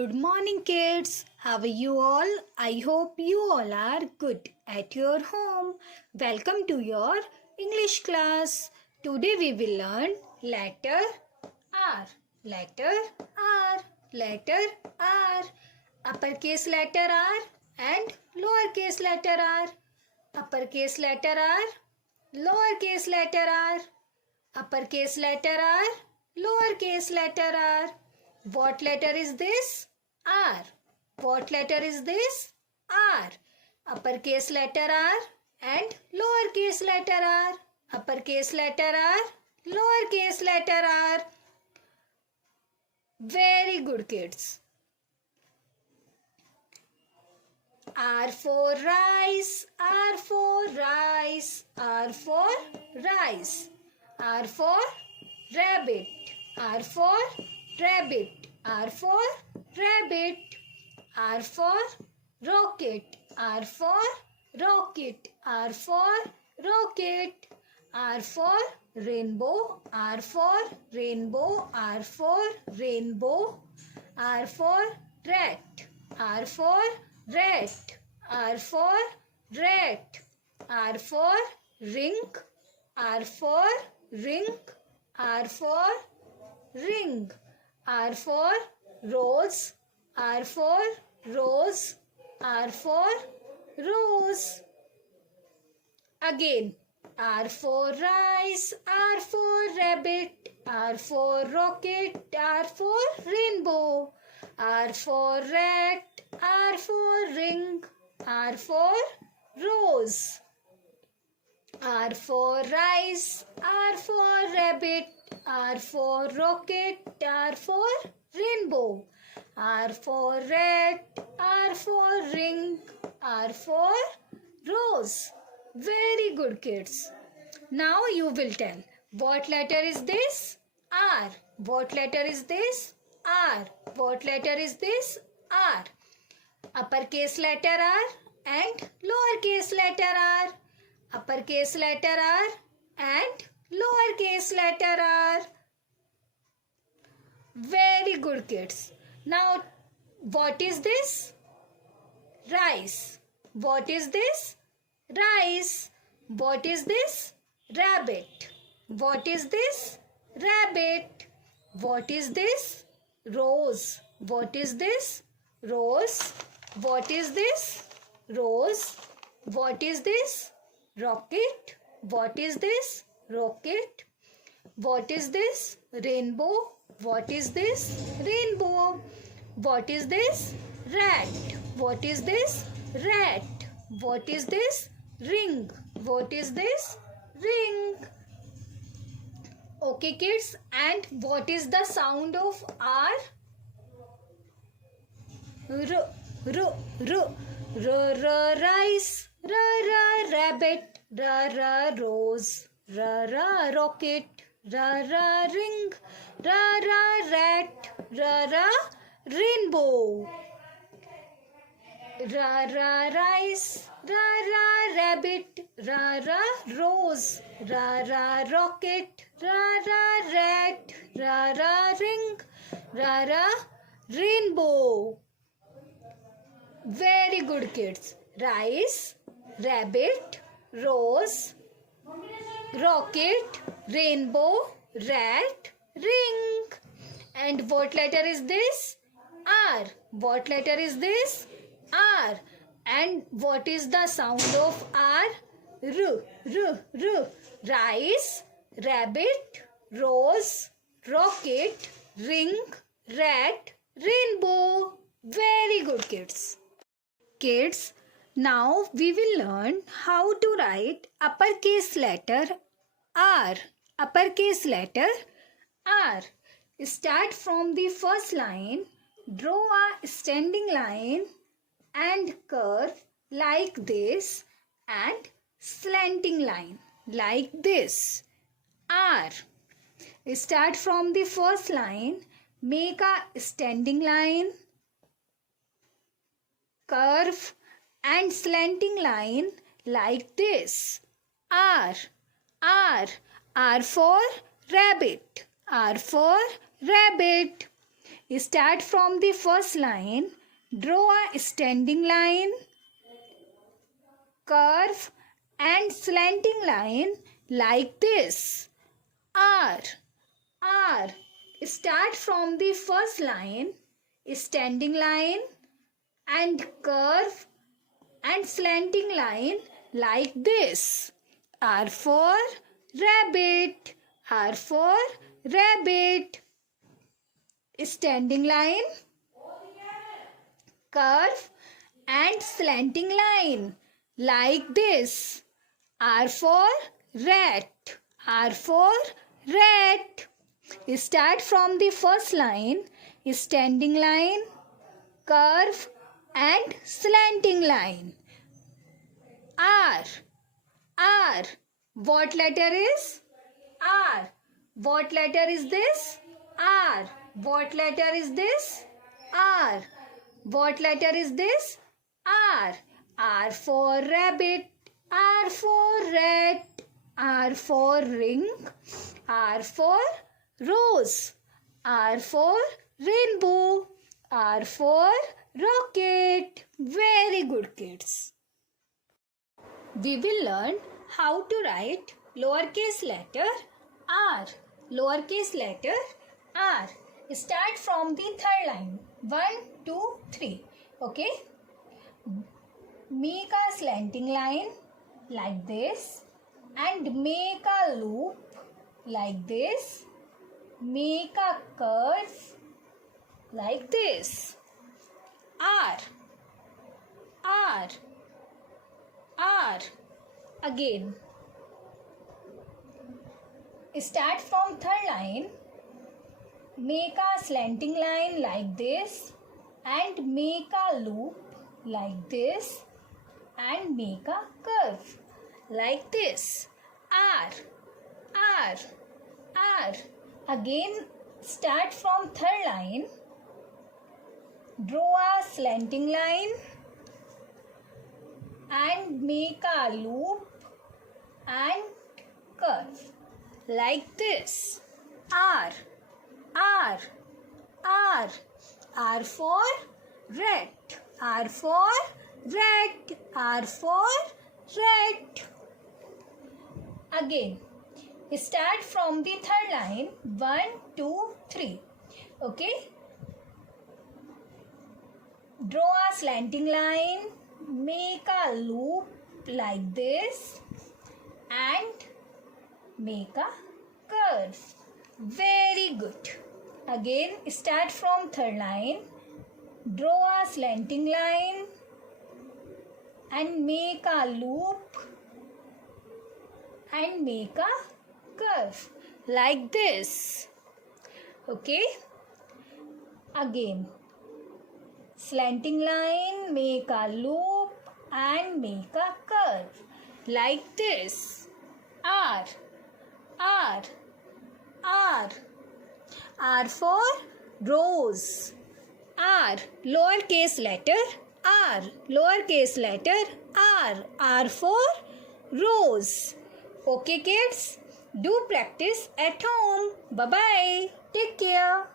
Good morning, kids. How are you all? I hope you all are good at your home. Welcome to your English class. Today we will learn letter R. Letter R. Letter R. Uppercase letter R and lowercase letter R. Uppercase letter R. Lowercase letter R. Uppercase letter R. Lowercase letter R. What letter is this? R. What letter is this? R. Uppercase letter R and lowercase letter r. Uppercase letter R, lowercase letter r. Very good, kids. R for rice, R for rice, R for rice. R for rabbit, R for rabbit, R for rabbit. R for rocket, R for rocket, R for rocket. R for rainbow, R for rainbow, R for rainbow. R for rat, R for rat, R for rat. R for ring, R for ring, R for ring. R for rose, R for rose, R for rose. Again, R for rice, R for rabbit, R for rocket, R for rainbow. R for rat, R for ring, R for rose. R for rice, R for rabbit, R for rocket, R for rainbow. R for rat, R for ring, R for rose. Very good, kids. Now you will tell, what letter is this? R. What letter is this? R. What letter is this? R. Uppercase letter R and lowercase letter R. Uppercase letter R and lowercase letter R. Very good, kids. Now, what is this? Rice. What is this? Rice. What is this? Rabbit. What is this? Rabbit. What is this? Rose. What is this? Rose. What is this? Rose. What is this? Rocket. What is this? Rocket. What is this? Rainbow. What is this? Rainbow. What is this? Rat. What is this? Rat. What is this? Ring. What is this? Ring. Okay, kids. And what is the sound of R? R. R. R. R. R. Rice. R. R. Rabbit. R. R. Rose. R. R. Rocket. R. R. Ring. R. R. Rat. R. R. Rainbow. R. R. Rice. R. R. Rabbit. R. R. Rose. R. R. Rocket. R. R. Rat. R. R. Ring. R. R. Rainbow. Very good, kids. Rice, rabbit, rose, rocket, rainbow, rat, ring. And what letter is this? R. What letter is this? R. And what is the sound of R? R. R. R. Rice, rabbit, rose, rocket, ring, rat, rainbow. Very good, kids. Kids, now we will learn how to write uppercase letter R. Uppercase letter R. Start from the first line. Draw a standing line and curve like this and slanting line like this. R. Start from the first line. Make a standing line, curve and slanting line like this. R. R. R for rabbit. R for rabbit. Start from the first line. Draw a standing line, curve and slanting line like this. R. R. Start from the first line, standing line and curve and slanting line like this. R for rabbit. R for rabbit. Standing line, curve and slanting line like this. R for rat. R for rat. Start from the first line, standing line, curve and slanting line. R. R. What letter is R? What letter is this? R. What letter is this? R. What letter is this? R. R for rabbit. R for rat. R for ring. R for rose. R for rainbow. R for rocket. Very good, kids. We will learn how to write lowercase letter r. Lowercase letter r. Start from the third line. 1, 2, 3. Okay. Make a slanting line like this and make a loop like this. Make a curve like this. R. R. R. Again. Start from third line. Make a slanting line like this and make a loop like this and make a curve like this. R. R. R. Again, start from third line. Draw a slanting line and make a loop and curve like this. R. R. R. R for rat. R for rat. R for rat. Again, start from the third line. 1, 2, 3. Okay. Draw a slanting line. Make a loop like this and make a curve. Very good. Again, start from third line. Draw a slanting line and make a loop and make a curve like this. Okay. Again, slanting line, make a loop and make a curve like this. R. R. R. R for rose. R. Lowercase letter R. Lowercase letter R. R for rose. Okay, kids. Do practice at home. Bye-bye. Take care.